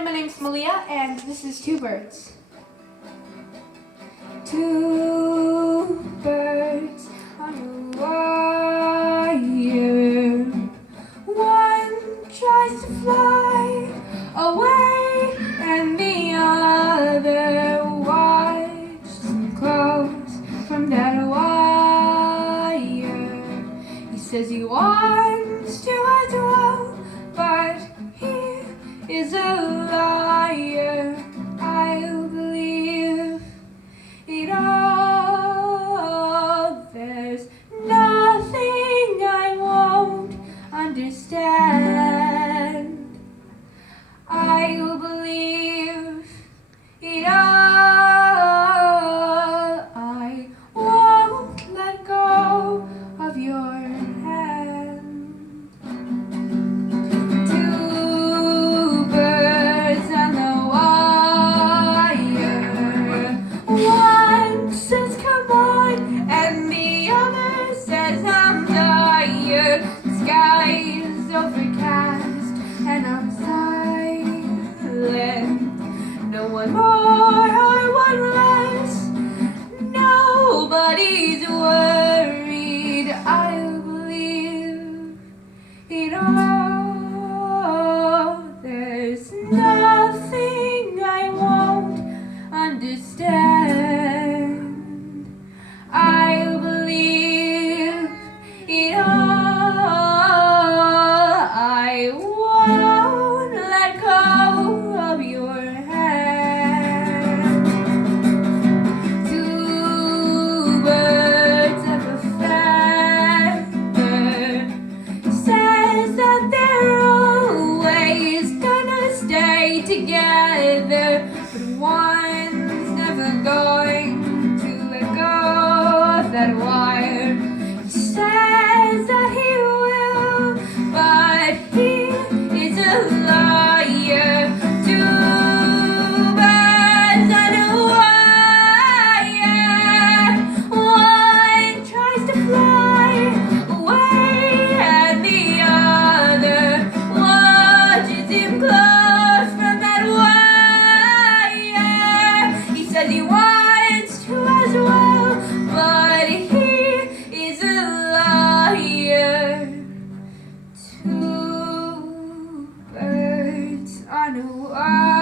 Hi, my name's Malia, and this is Two Birds. Two birds on a wire. One tries to fly away, and the other watches him close from that wire. He says he wants to as well, but he is a liar. I'll believe it all. There's nothing I won't understand. I'll believe it all. I won't let go of your hand. Two birds on the wire. One says come on, and the other says I'm tired. The sky is overcast and I'm silent. No one more or one less. Nobody's worried. I'll believe it all. There's nothing I won't understand. I'll believe it all. I won't let go of your hand. Two birds of a feather says that they're always gonna stay together, but one's never going to let go of that wire. He says that he will, but he is a liar. Two birds on a wire. One tries to fly away, and the other watches him close from that wire. He says he wants to as well, but he is a liar. Two birds on a wire.